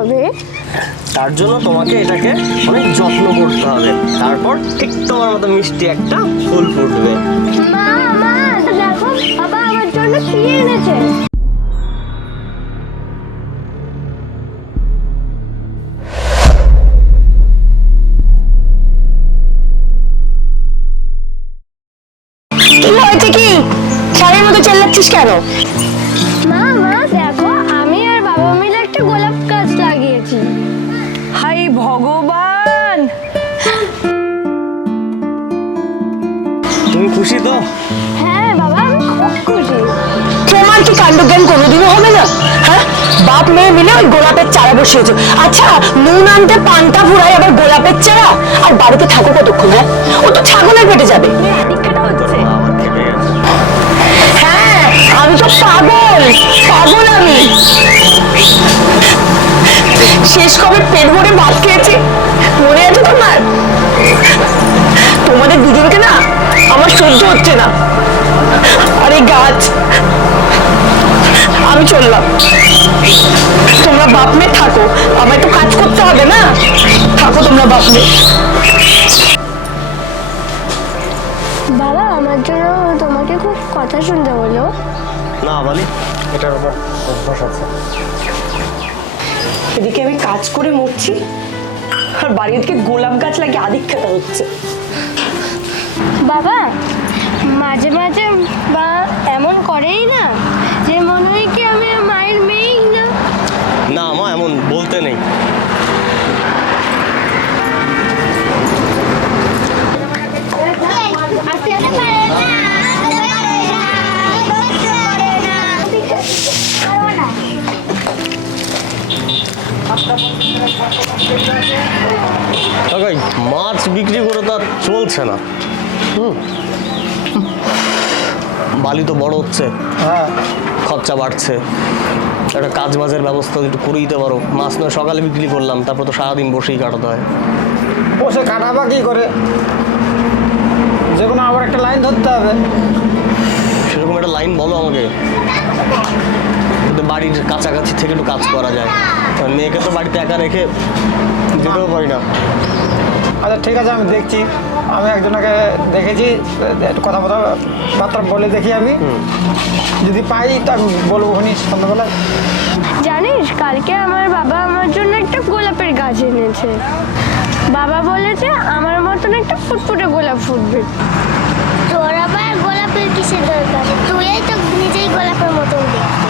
হবে? তার জন্য তোমাকে এটাকে অনেক যত্ন করতে হবে, তারপর ঠিক তোমার মতো মিষ্টি একটা ফুল ফুটবে। মা মা দেখো, বাবা আমার জন্য কি এনেছে। কি হয়েছে কি? সারের মতো চেল্লাচ্ছিস কেন? মা মা দেখো, আমি আর বাবা মিলে একটা গোলাপ গাছ লাগিয়েছি। হাই ভগবান! তুমি খুশি তো? হ্যাঁ বাবা, আমি খুব খুশি। তোমার কি কাণ্ডজ্ঞান কোনোদিনও হবে না? হ্যাঁ, বাপ মেয়ে মিলে ওই গোলাপের চারা বসিয়েছো। আচ্ছা, নুন আনতে পান্তা ফুরাই আবার গোলাপের চারা? আর বাড়িতে থাকো কতক্ষণ? হ্যাঁ, ও তো ছাগলের পেটে যাবে। দীক্ষাটা হচ্ছে। আমার খেপে গেছে। হ্যাঁ, আমি তো পাগল পাগল আমি। শেষ কবে পেট ভরে ভাত খেয়েছি মনে আছে তোমার? তোমাদের দুজনকে না আমার সহ্য হচ্ছে না। আরে গাছ, আমি চললাম। তোমরা বাপ মেয়ে থাকো, আমায় তো কাজ করতে হবে না। থাকো তোমরা বাপ মেয়ে। বাবা আমার জন্য তোমাকে খুব কথা শুনতে বলো। না বলি, এটার উপর অভ্যাস আছে। এদিকে আমি কাজ করে মরছি, আর বাড়ির দিকে গোলাপ গাছ লাগিয়ে আদিক্ষেতা হচ্ছে। বাবা মাঝে মাঝে বা এমন করেই না যে মনে হয় কি আমি মায়ের মেয়েই না। না মা, এমন বলতে নেই। কাকাই, মাছ বিক্রি করে তো আর চলছে না। বালি তো বড় হচ্ছে, খরচা বাড়ছে। একটা কাজ বাজের ব্যবস্থা একটু করে দিতে পারো। মাছ নয় সকালে বিক্রি করলাম, তারপর তো সারাদিন বসেই কাটাতে হয়। বসে কাটাবা কি করে? যে কোনো আবার একটা লাইন ধরতে হবে। সেরকম একটা লাইন বলো আমাকে, বাড়ির কাছাকাছি থেকে একটু কাজ করা যায়। মেয়েকে তো বাড়িতে একা রেখে যেতেও পারি না। আচ্ছা ঠিক আছে, আমি দেখছি। আমি একজনকে দেখেছি, একটু বার্তা বলে দেখি আমি। যদি পাই তা বলবো ওখানে সন্ধ্যাবেলায়। জানিস, কালকে আমার বাবা আমার জন্য একটা গোলাপের গাছ এনেছে। বাবা বলেছে আমার মতন একটা ফুটফুটে গোলাপ ফুটবে। তোর আবার গোলাপের কিসের দরকার? তুই তো নিজেই গোলাপের মতন দেখতে।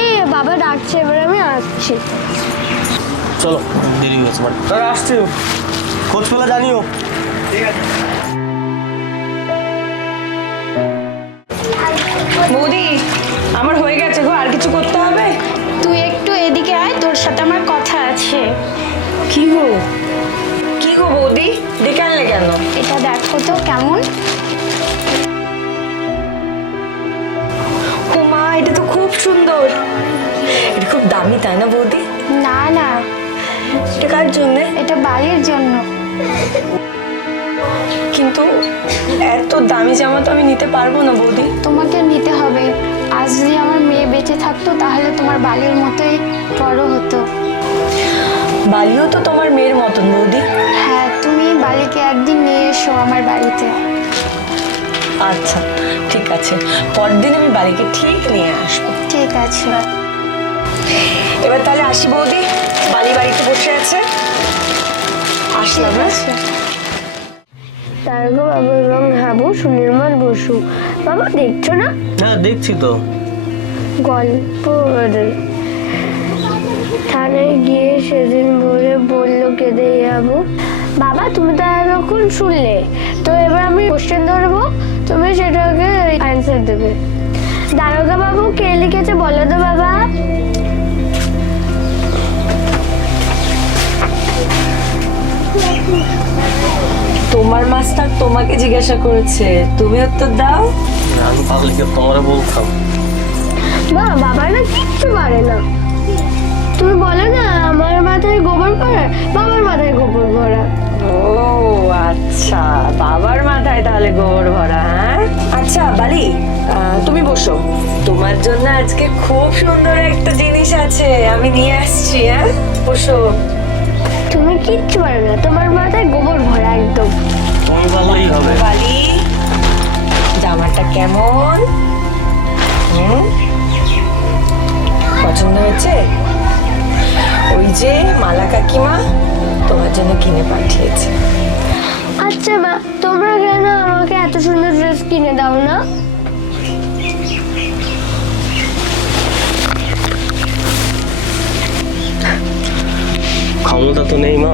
এই বাবা ডাকছে, এবার আমি আসছি। চলো, দেরি হয়েছে। আসছি। খোঁজ পেলে জানিও। বৌদি, আমার হয়ে গেছে গো, আর কিছু করতে হবে? তুই একটু এদিকে আয়, তোর সাথে আমার কথা আছে। কি গো কি গো বৌদি, ডেকে আনলে কেন? এটা দেখো তো কেমন। ও মা, এটা তো খুব সুন্দর। এটা খুব দামি, তাই না বৌদি? না না, এটা কার জন্য? এটা বাড়ির জন্য। কিন্তু এত দামি জামা তো আমি নিতে পারবো না বৌদি। তোমাকে নিতে হবে। আজ যদি আমার মেয়ে বেঁচে থাকতো তাহলে তোমার বালির মতোই বড় হতো। বালিও তো তোমার মেয়ের মতন বৌদি। হ্যাঁ, তুমি বালিকে একদিন নিয়ে এসো আমার বাড়িতে। আচ্ছা ঠিক আছে, পরদিন আমি বালিকে ঠিক নিয়ে আসবো। ঠিক আছে। এবার তাহলে আসি বৌদি, বালি বাড়িতে বসে আছে। আসলাম। তার গো বাবা এবং হাবু সুনির্মল বসু। বাবা দেখছো না? হ্যাঁ দেখছি তো। গল্প থানায় গিয়ে সেদিন বলে বললো কেঁদে যাবো। বাবা তুমি তো এতক্ষণ শুনলে, তো এবার আমি কোশ্চেন ধরবো, তুমি সেটাকে অ্যান্সার দেবে। দারোগা বাবু কে লিখেছে বলো তো বাবা? তোমার মাস্টার তোমাকে জিজ্ঞাসা করেছে, তুমি উত্তর দাও। আমি পাবলিকে তোমারে বলতাম। না বাবা না কিচ্ছু পারে না। তুমি বলো না আমার মাথায় গোবর পড়া, বাবার মাথায় গোবর ভরা। ও আচ্ছা, বাবার মাথায় তাহলে গোবর ভরা। হ্যাঁ আচ্ছা আচ্ছা বালি, তুমি বসো, তোমার জন্য আজকে খুব সুন্দর একটা জিনিস আছে, আমি নিয়ে আসছি। হ্যাঁ বসো। তুমি কিচ্ছু পারো না, তোমার মাথায় গোবর ভরা একদম। তুমি বললেই হবে। বালি, জামাটা কেমন? পছন্দ হয়েছে? ওই যে মালা কাকিমা তোমার জন্য কিনে পাঠিয়েছে। আচ্ছা মা, তোমরা কেন আমাকে এত সুন্দর ড্রেস কিনে দাও না? ক্ষমতা তো নেই মা,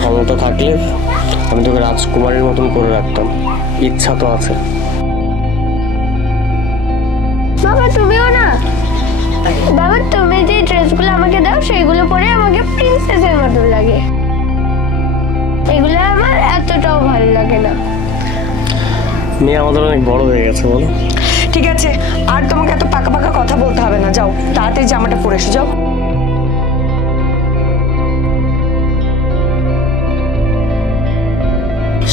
ক্ষমতা থাকলে আমি তোকে রাজকুমারীর মতন করে রাখতাম। ইচ্ছা তো আছে। বাবা তুমিও না। বাবা তুমি যে ড্রেসগুলো আমাকে দাও সেগুলো পরে আমাকে প্রিন্সেসের মতো লাগে, এগুলো আমার এতটাও ভালো লাগে না। মেয়ে আমাদের অনেক বড় হয়ে গেছে বলো। ঠিক আছে, আর তোমাকে এত পাকা পাকা কথা বলতে হবে না, যাও তাড়াতাড়ি জামাটা পরে এসো, যাও।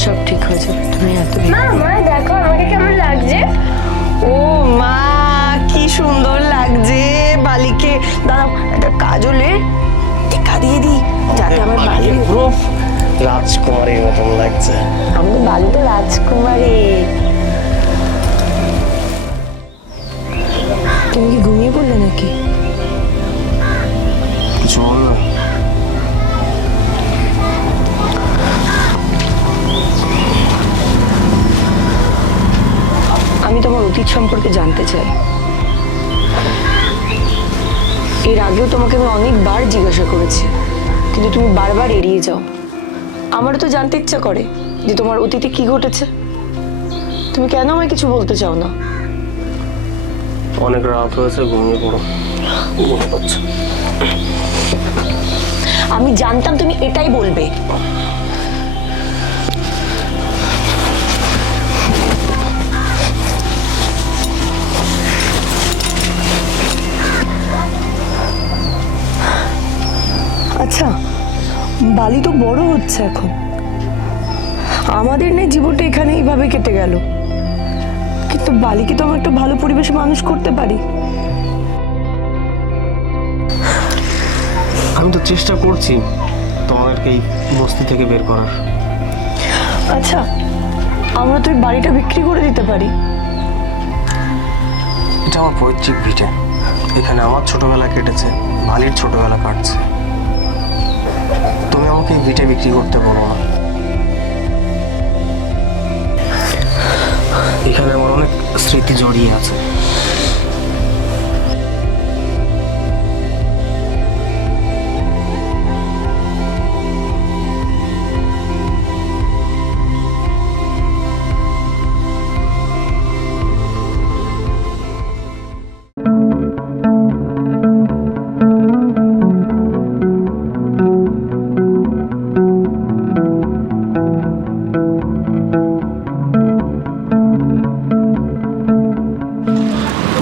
সব ঠিক হয়ে যাবে, তুমি এত মা মা দেখো আমাকে কেমন লাগছে। ও মা, কি সুন্দর লাগছে বালিকে। দাঁড়াও, একটা কাজলের টিকা দিয়ে দিই যাতে আমার বালি পুরো রাজকুমারীর মতন লাগছে। আমাদের বালি তো রাজকুমারী। তুমি কি ঘুমিয়ে পড়লে নাকি? কিছু বল না। আমি তোমার অতীত সম্পর্কে জানতে চাই। এর আগেও তোমাকে আমি অনেকবার জিজ্ঞাসা করেছি, কিন্তু তুমি বারবার এড়িয়ে যাও। আমারও তো জানতে ইচ্ছা করে যে তোমার অতীতে কি ঘটেছে। তুমি কেন আমায় কিছু বলতে চাও না? অনেক রাত হয়েছে, ঘুমিয়ে পড়ো। ঘুমিয়ে পড়ছে। আমি জানতাম তুমি এটাই বলবে। আচ্ছা, বালি তো বড় হচ্ছে এখন, আমাদের নেই জীবনটা এখানে এইভাবে কেটে গেল, কিন্তু বালিকে তো আমরা একটা ভালো পরিবেশে মানুষ করতে পারি। আমি তো চেষ্টা করছি তোমাদেরকে এই বস্তি থেকে বের করার। আচ্ছা, আমরা তো এই বাড়িটা বিক্রি করে দিতে পারি। এটা আমার পৈতৃক ভিটে, এখানে আমার ছোটবেলা কেটেছে, বালির ছোটবেলা কাটছে। তুমি আমাকে এই ভিটে বিক্রি করতে বলো না। এখানে আমার অনেক স্মৃতি জড়িয়ে আছে।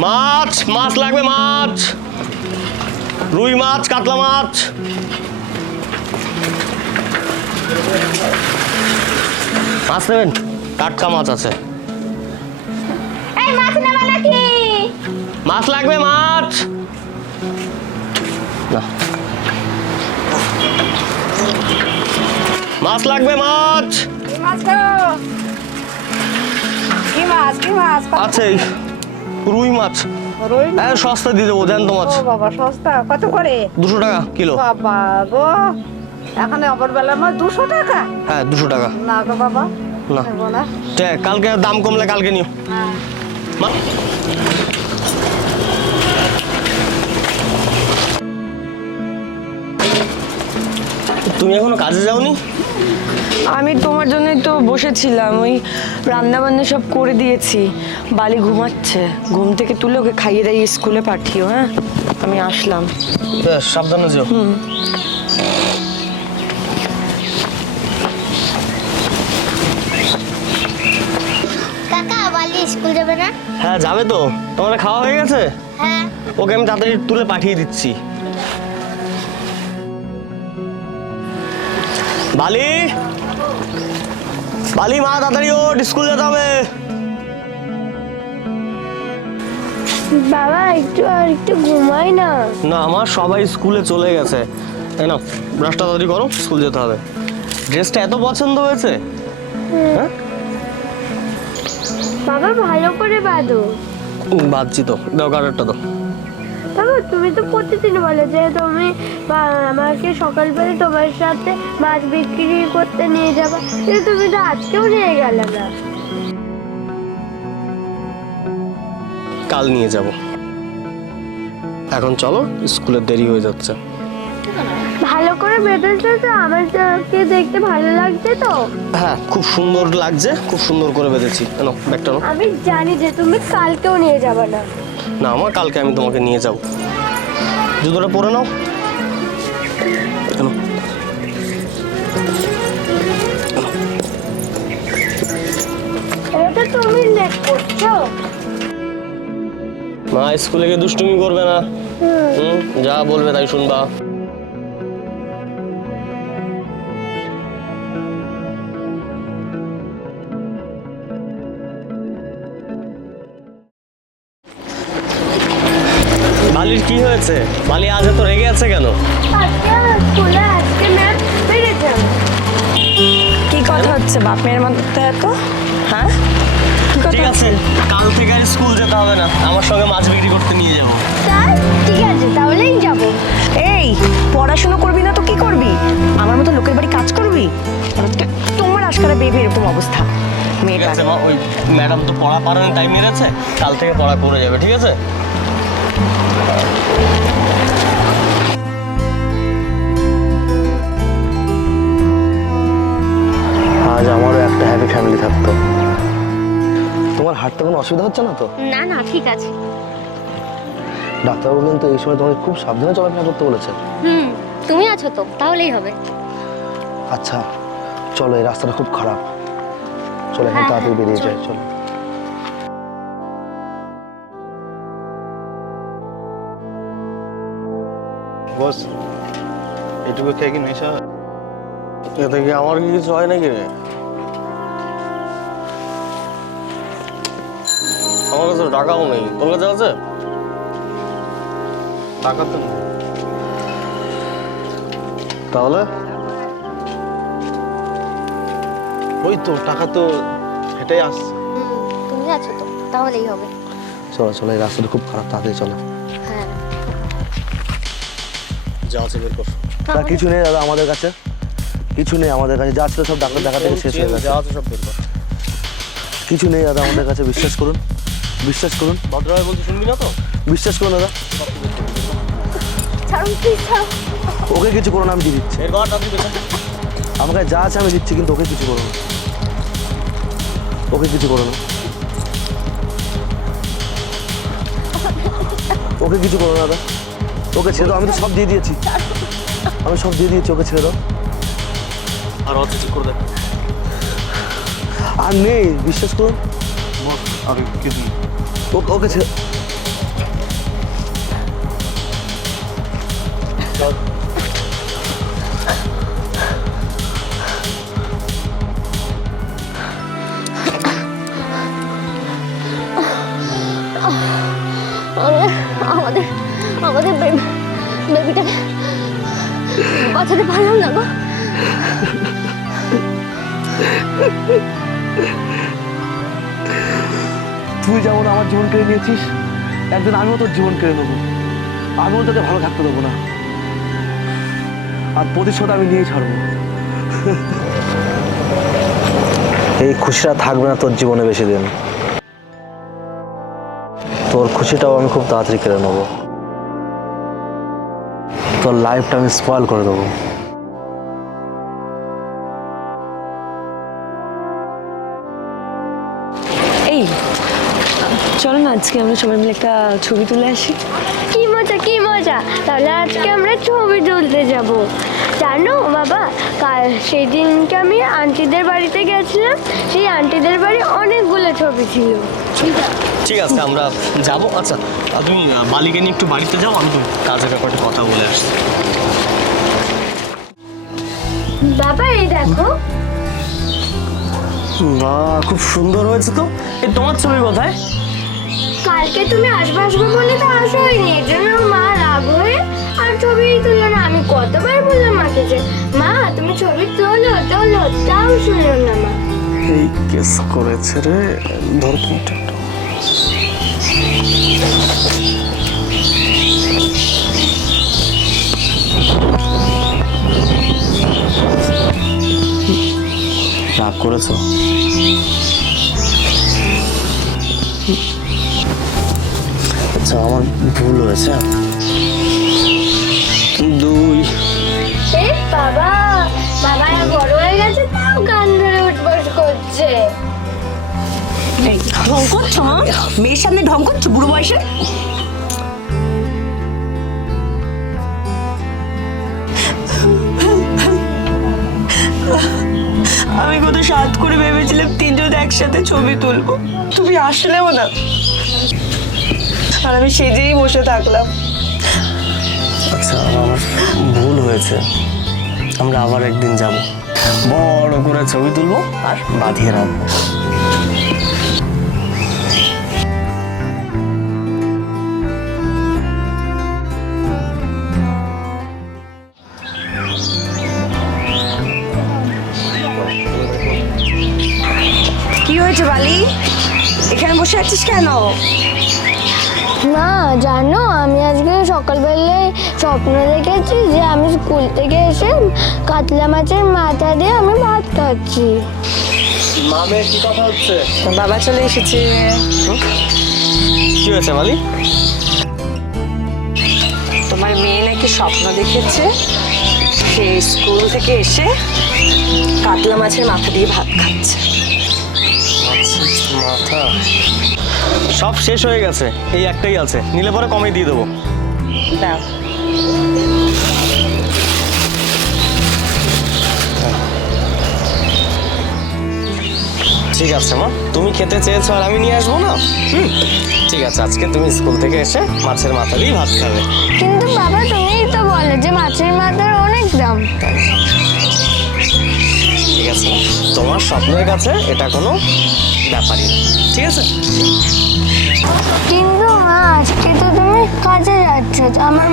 মাছ মাছ লাগবে, মাছ, রুই মাছ, কাতলা মাছ। মাছ নেবেন? টাটকা মাছ আছে। এই মাছ নেবা নাকি? মাছ লাগবে, মাছ না, মাছ লাগবে, মাছ আছে। রুই মাছ হ্যাঁ, সস্তা দিয়ে দেবো, দেন তো মাছ। বাবা সস্তা কত করে? 200 টাকা কিলো। বাবা গো, এখানে অপরবেলার মাছ 200 টাকা? হ্যাঁ 200 টাকা। না গো বাবা, না নেবো না। ঠিক, কালকে দাম কমলে কালকে নিও। তুমি এখনো কাজে যাওনি? আমি তোমার জন্যই তো বসেছিলাম, ওই রান্না বান্না সব করে দিয়েছি। বালি ঘুমাচ্ছে, ঘুম থেকে তুলে ওকে খাইয়ে দাইয়ে স্কুলে পাঠিও। হ্যাঁ, আমি আসলাম। বেশ, সাবধানে যেও। কাকা বালি স্কুল যাবে না? হ্যাঁ যাবে তো। তোমার খাওয়া হয়ে গেছে? হ্যাঁ। ওকে আমি তাড়াতাড়ি তুলে পাঠিয়ে দিচ্ছি। বালি, বালি মা তাড়াতাড়ি ওঠ, স্কুল যেতে হবে। বাবা একটু আর একটু ঘুমাই না। না, আমার সবাই স্কুলে চলে গেছে। তাই না, ব্রাশটা তাড়াতাড়ি করো, স্কুল যেতে হবে। ড্রেসটা এত পছন্দ হয়েছে? হ্যাঁ, বাবা ভালো করে বাঁধো। বাঁধছি তো, দাও কাটারটা তো। বাবা তুমি তো প্রতিদিন বলে যে তুমি আমাকে সকালবেলা তোমার সাথে মাছ বিক্রি করতে নিয়ে যাবে, কিন্তু তুমি তো আজকেও নিয়ে গেলে না। কাল নিয়ে যাব। এখন চলো, স্কুলের দেরি হয়ে যাচ্ছে। ভালো করে বেঁধেছো তো? আমাকে দেখতে ভালো লাগছে তো? হ্যাঁ, খুব সুন্দর লাগছে, খুব সুন্দর করে বেঁধেছি। কেন ব্যাগটা নাও। আমি জানি যে তুমি কালকেও নিয়ে যাবে না। না, আমার কালকে আমি তোমাকে নিয়ে যাব। জুতোটা পরে নাও। কেন? এটা তুমি লেট করছো। মা স্কুলে গিয়ে দুষ্টুমি করবে না। যা বলবে তাই শুনবা। বালির কি হয়েছে? বালি আজ এত রেগে আছে কেন? আজকে স্কুলে আজকে ম্যাম বেড়ে যাবে। কি কথা হচ্ছে বাপ মেয়ের মধ্যে এত? হ্যাঁ, কি কথা ঠিক আছে, কাল থেকে আর স্কুল যেতে হবে না, আমার সঙ্গে মাছ বিক্রি করতে নিয়ে যাবো। তাই ঠিক আছে, তাহলেই যাবো। এই পড়াশোনা করবি না তো কি করবি? আমার মতো লোকের বাড়ি কাজ করবি? তোমার আজকাল বেবি এরকম অবস্থা। ঠিক মেয়েটা আছে মা, ওই ম্যাডাম তো পড়া পারানোর টাইম মেরেছে, কাল থেকে পড়া করে যাবে। ঠিক আছে? আজ আমারও একটা হ্যাপি ফ্যামিলি থাকতো। তোমার হাঁটতে কোনো অসুবিধা হচ্ছে না তো? না না ঠিক আছে। ডাক্তারবাবু কিন্তু এই সময় তোমাকে খুব সাবধানে চলাফেরা করতে বলেছে। তুমি আছো তো, তাহলেই হবে। আচ্ছা চলো, এই রাস্তাটা খুব খারাপ, চলো এখন তাড়াতাড়ি বেরিয়ে যাই। চলো। বস, এটুকু খেয়ে কি নেশা হয়? এতে কি আমার কি কিছু হয় নাকি রে? আমার কাছে টাকাও নেই, তোর কাছে আছে? টাকা তো নেই। তাহলে ওই তো টাকা তো হেঁটেই আসছে। তুমি আছো তো, তাহলেই হবে। চলো চলো, এই রাস্তাটা খুব খারাপ, তাড়াতাড়ি চলো। হ্যাঁ যা আছে বের কর। তা কিছু নেই দাদা আমাদের কাছে, কিছু নেই আমাদের কাছে, যা ছিল সব ডাক্তার দেখা থেকে শেষ হয়ে গেছে। যা আছে সব বের কর। কিছু নেই দাদা আমাদের কাছে, বিশ্বাস করুন, বিশ্বাস করুন, ভদ্রভাবে বলতে শুনবি না তো? বিশ্বাস করুন দাদা। ছাড়ুন প্লিজ, ছাড়ুন। ওকে কিছু করো না, আমি দিয়ে দিচ্ছি। বের কর তাড়াতাড়ি বের কর। আমার কাছে যা আছে আমি দিচ্ছি, কিন্তু ওকে কিছু করো না, ওকে কিছু করো না, ওকে কিছু করো না দাদা, ওকে ছেড়ে দাও। আমি তো সব দিয়ে দিয়েছি, আমি সব দিয়ে দিয়েছি, ওকে ছেড়ে দাও। আর অত ঠিক করে দে। আর নেই, বিশ্বাস করুন, বস, আর কিছু নেই। ওকে ছেড়ে আমাদের আমাদের বেবিটাকে বাঁচাতে পারলাম না গো। তুই যেমন আমার জীবন কেড়ে নিয়েছিস, একদিন আমিও তোর জীবন কেড়ে নেবো, আমিও তোকে ভালো থাকতে দেবো না, আর প্রতিশোধ আমি নিয়েই ছাড়বো। এই খুশিটা থাকবে না তোর জীবনে বেশি দিন, তোর খুশিটাও আমি খুব তাড়াতাড়ি কেড়ে নেবো, তোর লাইফটা আমি স্পয়েল করে দেবো। এই চলো না আজকে আমরা সবাই মিলে একটা ছবি তুলে আসি। কি মজা কি মজা, তাহলে আজকে আমরা ছবি তুলতে যাব। জানো বাবা, কাল সেই দিনকে আমি আন্টিদের বাড়িতে গেছিলাম, সেই আন্টিদের বাড়ি অনেকগুলো ছবি ছিল। ঠিক আছে, আমরা যাবো। আচ্ছা তুমি বালিকে নিয়ে একটু বাড়িতে যাও, আমি তো কাজের ব্যাপারে কথা বলে আসছি। বাবা এই দেখো। না, খুব সুন্দর হয়েছে তো। এই তোমার ছবি কোথায়? কাল কালকে তুমি আসবে আসবে বলে তো আসোইনি, এর জন্য মা রাগ হয়ে আর ছবি তুললো না। আমি কতবার বললাম মাকে যে মা তুমি ছবি তোলো তোলো, তাও শুনলো না মা। এই কেস করেছে রে, ধর ফোনটা একটু। রাগ করেছো? আচ্ছা আমার ভুল হয়েছে। 2 এ বাবা, বাবা বড় হয়ে গেছে তাও গান ধরে উঠবস করছে। ঢং করছো? মেয়ের সামনে ঢং করছো বুড়ো বয়সে? আমি কত সাত করে ভেবেছিলাম তিনজন একসাথে ছবি তুলবো, তুমি আসলেও না, আর আমি সেজেই বসে থাকলাম। আচ্ছা আমার ভুল হয়েছে, আমরা আবার একদিন যাব, বড় করে ছবি তুলবো আর বাঁধিয়ে রাখবো। কি হয়েছে বালি, এখানে বসে আছিস কেন? না জানো, আমি আজকে সকালবেলায় স্বপ্ন দেখেছি যে আমি স্কুল থেকে এসে কাতলা মাছের মাথা দিয়ে আমি ভাত খাচ্ছি। মামে কি কথা হচ্ছে? বাবা চলে এসেছে। কি হয়েছে মালি? তোমার মেয়ে নাকি স্বপ্ন দেখেছে সে স্কুল থেকে এসে কাতলা মাছের মাথা দিয়ে ভাত খাচ্ছে। মাথা সব শেষ হয়ে গেছে, এই একটাই আছে, নিলে পরে কমে দিয়ে দেবো। দাও। ঠিক আছে মা, তুমি খেতে চেয়েছো আর আমি নিয়ে আসবো না? ঠিক আছে, আজকে তুমি স্কুল থেকে এসে মাছের মাথা দিয়ে ভাত খাবে। কিন্তু বাবা তুমিই তো বলে যে মাছের মাথার অনেক দাম। ঠিক আছে, তোমার স্বপ্নের কাছে এটা কোনো ব্যাপারই না, ঠিক আছে? কিন্তু মা আজকে তো তুমি কাজে যাচ্ছ, তো আমার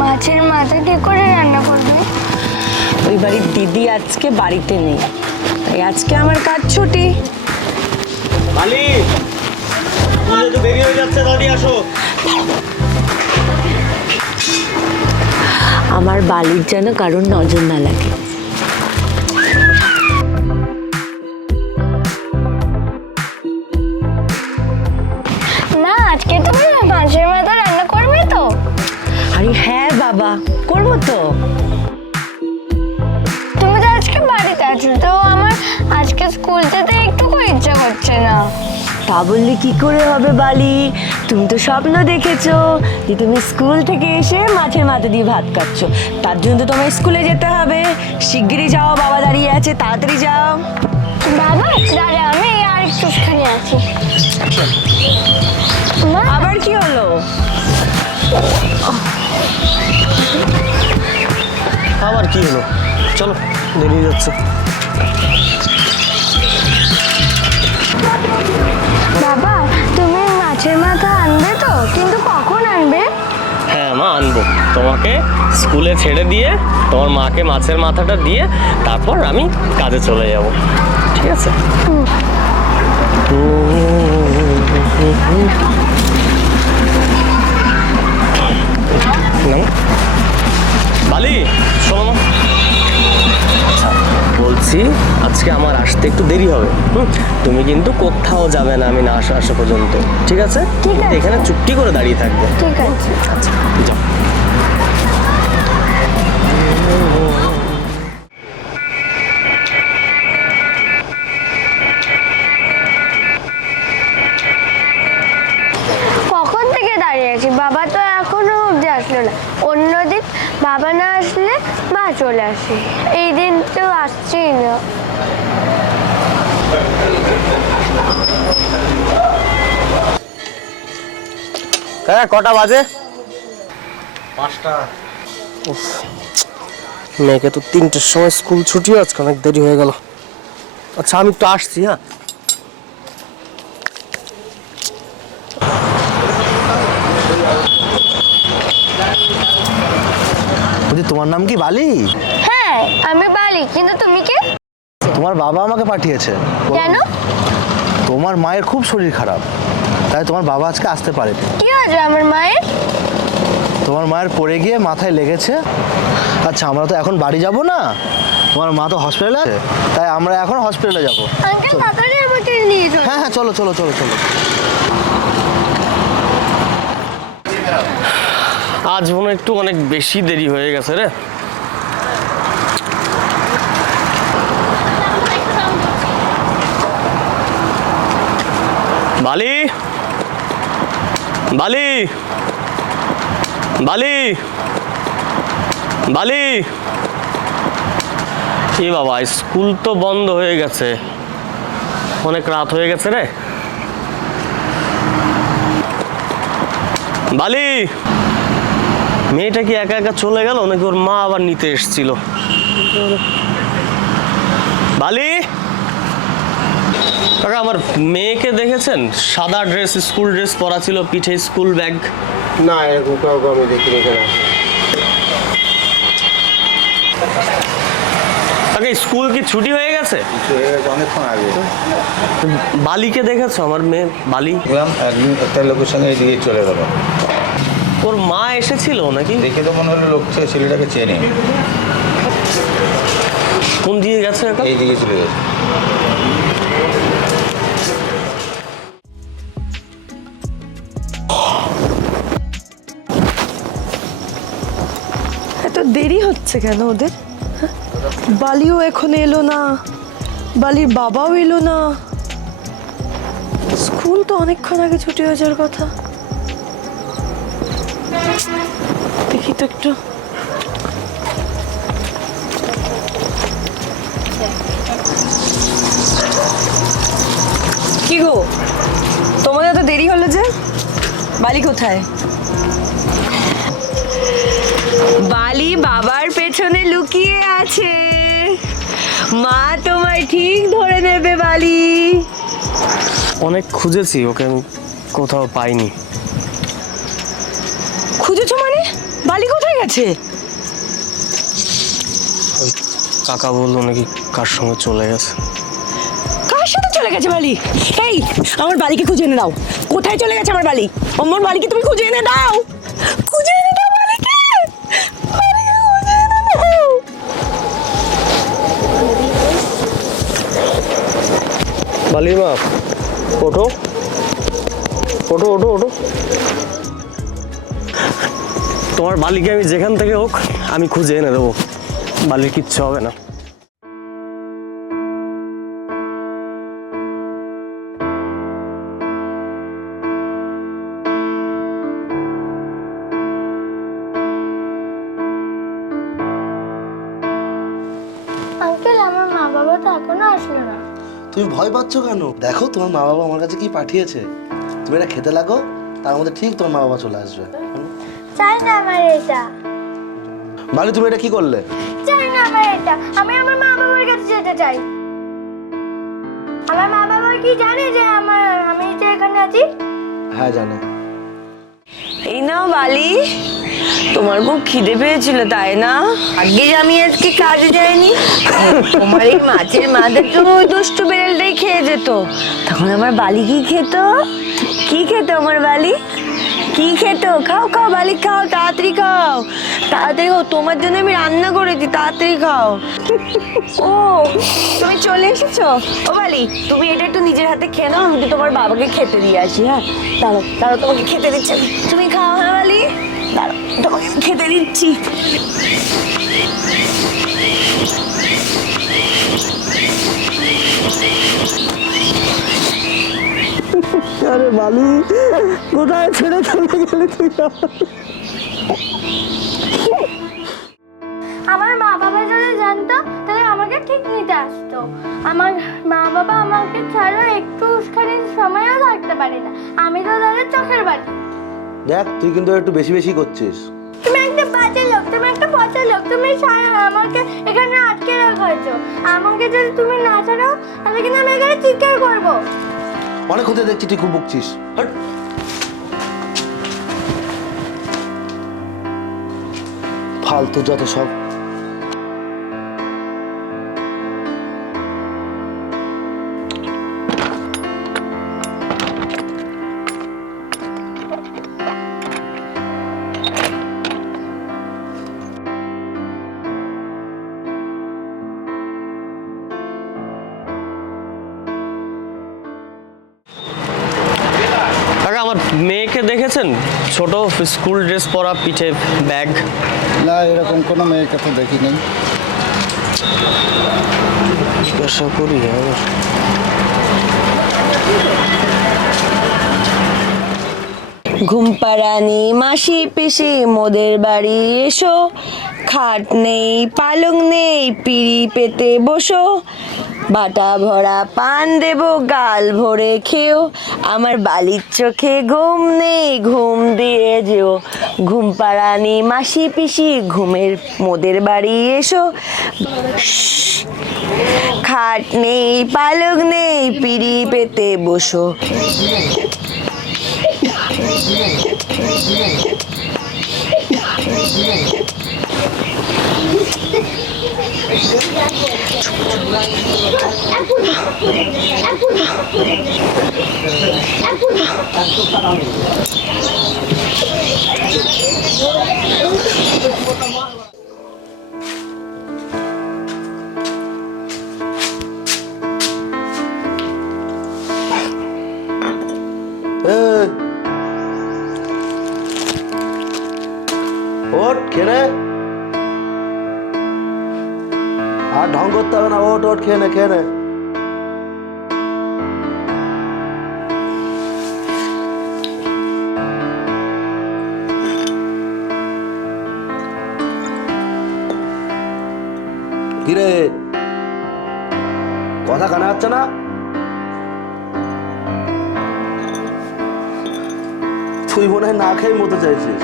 মাছের মাথা কি করে রান্না করবে? ওই বাড়ির দিদি আজকে বাড়িতে নেই, তাই আজকে আমার কাজ ছুটি। মালি, স্কুলে তো দেরি হয়ে যাচ্ছে, তাড়াতাড়ি আসো। আমার বালির যেন কারোর নজর না লাগে। না আজকে তুমি মাছের মাথা রান্না করবে তো? আরে হ্যাঁ বাবা, করবো তো। তুমি তো আজকে বাড়িতে আছো, তো আমার আজকে স্কুল যেতে একটুকু ইচ্ছা করছে না। তা বললে কি করে হবে বালি, তুমি তো স্বপ্ন দেখেছো যে তুমি স্কুল থেকে এসে মাছের মাথা দিয়ে ভাত খাচ্ছ, তার জন্য তো তোমার স্কুলে যেতে হবে। শিগগিরই যাও, বাবা দাঁড়িয়ে আছে, তাড়াতাড়ি যাও। বাবা দাঁড়া, আমি আর একটুখানি আছি। মা আবার কি হলো? আবার কি হলো? চলো, দেরি হয়ে যাচ্ছে। বাবা তুমি মাছের মাথা আনবে তো? কিন্তু কখন আনবে? হ্যাঁ মা, আনবো। তোমাকে স্কুলে ছেড়ে দিয়ে তোমার মাকে মাছের মাথাটা দিয়ে তারপর আমি কাজে চলে যাব, ঠিক আছে? নাও। বালি শোনো, আচ্ছা বলছি আজকে আমার আসতে একটু দেরি হবে, তুমি কিন্তু কোথাও যাবে না আমি না আসা পর্যন্ত, ঠিক আছে? ঠিক আছে। এখানে চুপটি করে দাঁড়িয়ে থাকবে। ঠিক আছে। আচ্ছা যাও। কখন থেকে দাঁড়িয়ে আছি, বাবা তো এখনো অব্দি আসলো না। অন্যদিন বাবা না আসলে মা চলে আসে, এই দিন তো আসছেই না। কটা বাজে? 5টা। মেয়েকে তো 3টের সময় স্কুল ছুটি, আজকে অনেক দেরি হয়ে গেল। আচ্ছা আমি তো আসছি, হ্যাঁ। তোমার নাম কি বালি? হ্যাঁ আমি বালি, কিন্তু তুমি কে? তোমার বাবা আমাকে পাঠিয়েছে। কেন? তোমার মায়ের খুব শরীর খারাপ, তাই তোমার বাবা আজকে আসতে পারেনি। কি হয়েছে আমার মায়ের? তোমার মায়ের পড়ে গিয়ে মাথায় লেগেছে। আচ্ছা, আমরা তো এখন বাড়ি যাব না, তোমার মা তো হসপিটালে আছে, তাই আমরা এখন হসপিটালে যাব। আঙ্কেল তাড়াতাড়ি আমাকে নিয়ে চলো। হ্যাঁ হ্যাঁ, চলো চলো চলো চলো। আজ মনে হয় একটু অনেক বেশি দেরি হয়ে গেছে রে। বালি, বালি, বালি, বালি। এ বাবা, স্কুল তো বন্ধ হয়ে গেছে, অনেক রাত হয়ে গেছে রে। বালি, মেয়েটা কি একা একা চলে গেল নাকি ওর মা আবার নিতে এসেছিল? বালি কাকা, আমার মেয়েকে দেখেছেন? সাদা ড্রেস, স্কুল ড্রেস পরা ছিল, পিঠে স্কুল ব্যাগ। না, এরকম কাউকে আমি দেখিনি। কেন? কাকা, স্কুল কি ছুটি হয়ে গেছে? অনেকক্ষণ আগে বালিকে দেখেছো? আমার মেয়ে বালি দেখলাম একদিন একটা লোকের সঙ্গে এদিকে চলে গেল। ওর মা এসেছিল নাকি? দেখে তো মনে হলো লোক ছেলেটাকে চেনে। কোন দিকে গেছে কাকা? এইদিকে চলে গেছে। এত দেরি হচ্ছে কেন ওদের? হ্যাঁ? বালিও এখন এলো না, বালির বাবাও এলো না। স্কুল তো অনেকক্ষণ আগে ছুটি হয়ে যাওয়ার কথা। দেখি তো একটু। কি গো, তোমাদের এত দেরি হলো যে? বালি কোথায়? বালি বাবার পেছনে লুকিয়ে আছে, মা তোমায় ঠিক ধরে নেবে। বালি, অনেক খুঁজেছি ওকে, আমি কোথাও পাইনি। খুঁজেছো মানে? বালি কোথায় গেছে? কাকা বললো নাকি কার সঙ্গে চলে গেছে। কার সাথে চলে গেছে বালি? এই, আমার বালিকে খুঁজে এনে দাও। কোথায় চলে গেছে আমার বালি? আমার বালিকে তুমি খুঁজে এনে দাও, খুঁজে এনে দাও বালিকে, বালিকে খুঁজে এনে দাও। বালির মা, ওঠো ওঠো ওঠো ওঠো। তোমার বালিকে আমি যেখান থেকে হোক আমি খুঁজে এনে দেবো, বালির কিচ্ছু হবে না। আঙ্কেল আমার মা বাবা তো এখনো আসলো না। তুমি ভয় পাচ্ছ কেন? দেখো তোমার মা বাবা আমার কাছে কি পাঠিয়েছে, তুমি এটা খেতে লাগো, তার মধ্যে ঠিক তোমার মা বাবা চলে আসবে। চাই না আমার এটা, বালি তুমি এটা কি করলে? চাই না আমার এটা, আমি আমার মা বাবার কাছে যেতে চাই। আমার মা বাবা কি জানে যে আমি যে এখানে আছি? হ্যাঁ জানে। এই নাও বালি, তোমার খুব খিদে পেয়েছিল তাই না? আগে আমি আজকে কাজে যাইনি, তোমার এই মাছের মাথা তো ওই দুষ্টু বেরেলটাই খেয়ে যেত। তখন আমার বালি কি খেত? কি খেত আমার বালি? কি খেত? খাও খাও বালি, খাও, তাড়াতাড়ি খাও, তাড়াতাড়ি খাও, তোমার জন্য আমি রান্না করেছি, তাড়াতাড়ি খাও। ও, তুমি চলে এসেছো? ও বালি, তুমি এটা একটু নিজের হাতে খেয়ে নাও, আমি তো তোমার বাবাকে খেতে দিয়ে আসি। হ্যাঁ, দাঁড়াও দাঁড়াও, তোমাকে খেতে দিচ্ছি। তুমি খাও। হ্যাঁ বালি, দাঁড়াও, তোমাকে আমি খেতে দিচ্ছি। আরে বালি, কোথায় ছেড়ে চলে গেলে তুই? আমার মা বাবা যদি জানতো তাহলে আমাকে ঠিক নিতে আসতো। আমার মা বাবা আমাকে ছাড়া একটু উস্কানি সময়ও থাকতে পারে না, আমি তো তাদের চোখের বালি। দেখ, তুই কিন্তু একটু বেশি বেশি করছিস। তুমি একটা বাজে লোক, তুমি একটা পচা লোক, তুমি আমাকে এখানে আটকে রাখাছো। আমাকে যদি তুমি না ছাড়াও তাহলে কিন্তু আমি এখানে চিৎকার করবো। অনেক হতে দেখছি তুই খুব বকছিস। ফালতু যত সব। কাকা আমার মেয়েকে দেখেছেন? ছোট স্কুল ড্রেস পরা, পিঠে ব্যাগ। না, এরকম কোনো মেয়েকে তো দেখি নেই। জিজ্ঞাসা করি আবার। ঘুমপাড়ানি মাসি পিসি মোদের বাড়ি এসো, খাট নেই পালং নেই পিড়ি পেতে বসো, বাটা ভরা পান দেবো গাল ভরে খেও, আমার বালির চোখে ঘুম নেই ঘুম দিয়ে যেও, ঘুমপাড়ানি মাসি পিসি ঘুমের মোদের বাড়ি এসো, খাট নেই পালং নেই পিড়ি পেতে বসো। ওট খেয়ে আর ঢং করতে হবে না, ওট ওট খেয়ে নে খেয়ে নে। কিরে কথা কানে যাচ্ছে না? তুই মনে হয় না খেয়ে মতো চাইছিস।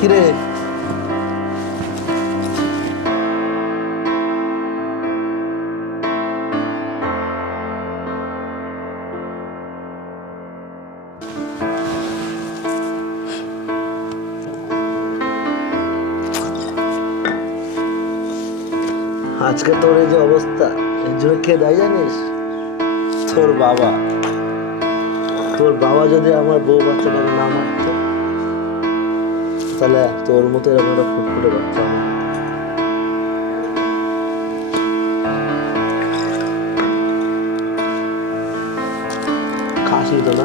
কিরে আজকে তোর এই যে অবস্থা, এর জন্য কে দায়ী জানিস? তোর বাবা। তোর বাবা যদি আমার বউ বাচ্চাটাকে না মারতো, তাহলে তোর মতো এরকম একটা ফুটফুটে বাচ্চা আমার। খাসি তো না,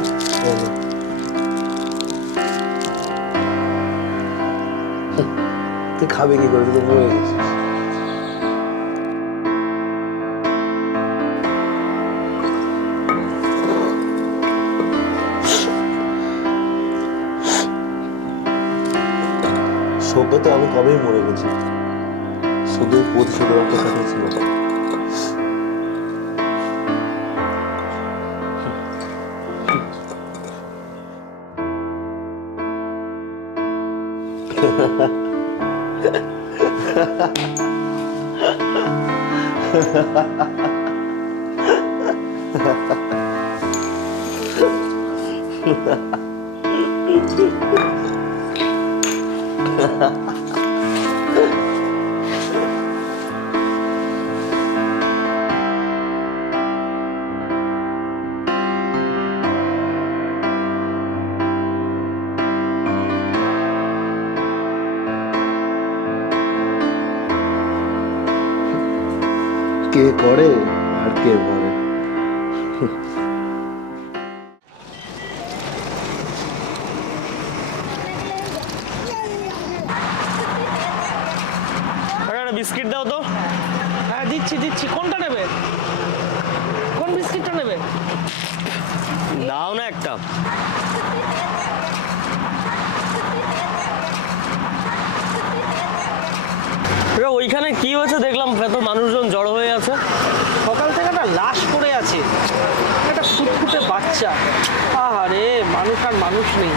তুই খাবি কি করে? তুই তো মরে গেছিস। শোকে তো আমি কবেই মরে গেছি, শুধু প্রতিশোধের অপেক্ষা ছিল। কে করে আর কে মরে। বিস্কিট দাও তো। হ্যাঁ দিচ্ছি দিচ্ছি। কোনটা নেবে? কোন বিস্কিটটা নেবে? দাও না একটা। ওইখানে কি হয়েছে দেখলাম, এত মানুষজন জড়ো হয়ে আছে। সকাল থেকে একটা লাশ পড়ে আছে, একটা ফুটফুটে বাচ্চা। আরে মানুষ আর মানুষ নেই।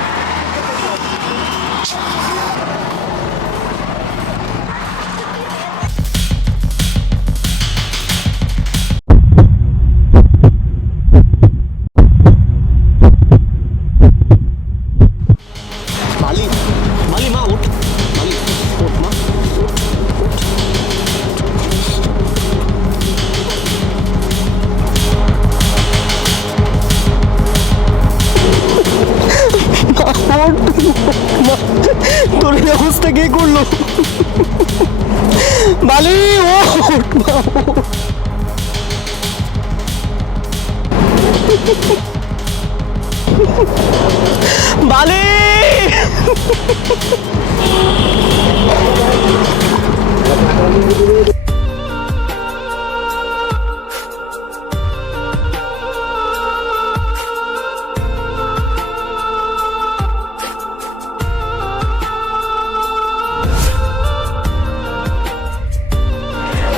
কাজটা কে করলো? বালি ও বালি!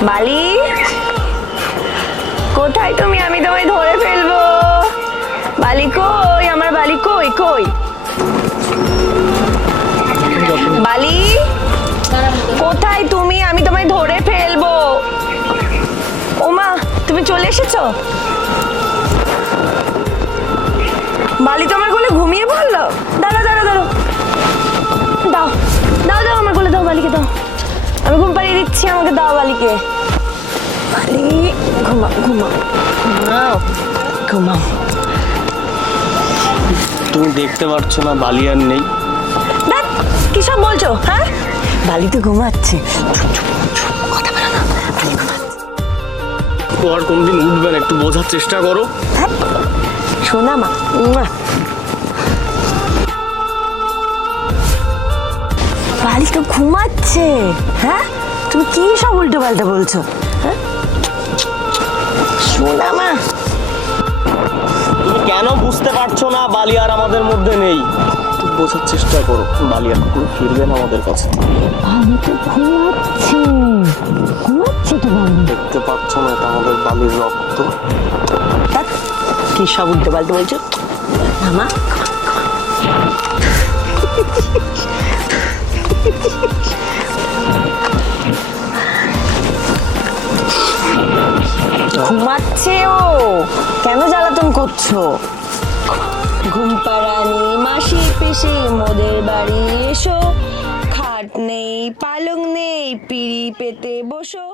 বালি, কোথায় তুমি? আমি তোমায় ধরে ফেলবো। বালি কই? আমার বালি কই? কই বালি? কোথায় তুমি? আমি তোমায় ধরে ফেলবো। ওমা, তুমি চলে এসেছো? বালি তো আমার কোলে ঘুমিয়ে পড়লো। দাঁড়াও দাঁড়াও দাঁড়াও, দাও দাও দাও, আমার কোলে দাও, বালিকে দাও। আমি ঘুম পাড়িয়ে দিচ্ছি, আমাকে দাও বালিকে। বালি, ঘুমাও ঘুমাও ঘুমাও ঘুমাও। তুমি দেখতে পাচ্ছ না বালি আর নেই? দেখ কি সব বলছো, হ্যাঁ? বালি তো ঘুমাচ্ছে, কথা বলো না, বালি ঘুমাচ্ছে। ও আর কোনদিন উঠবে না, একটু বোঝার চেষ্টা করো। শোনা মা, বালি তো ঘুমাচ্ছে। হ্যাঁ, তুমি কি সব উল্টো পাল্টা বলছো? হ্যাঁ, শোনা মা। তুমি কেন বুঝতে পারছো না বালি আর আমাদের মধ্যে নেই? একটু বোঝার চেষ্টা করো, বালি আর কখনো ফিরবে না আমাদের কাছে। বালি তো ঘুমাচ্ছে, ঘুমাচ্ছে তো বালি। দেখতে পাচ্ছ না এটা আমাদের বালির রক্ত? কি সব উল্টো পাল্টা বলছো? মামা ঘুমাচ্ছে ও, কেন জ্বালাতন করছো? ঘুম পাড়ানি মাসি পিসি মোদের বাড়ি এসো, খাট নেই পালং নেই পিড়ি পেতে বসো।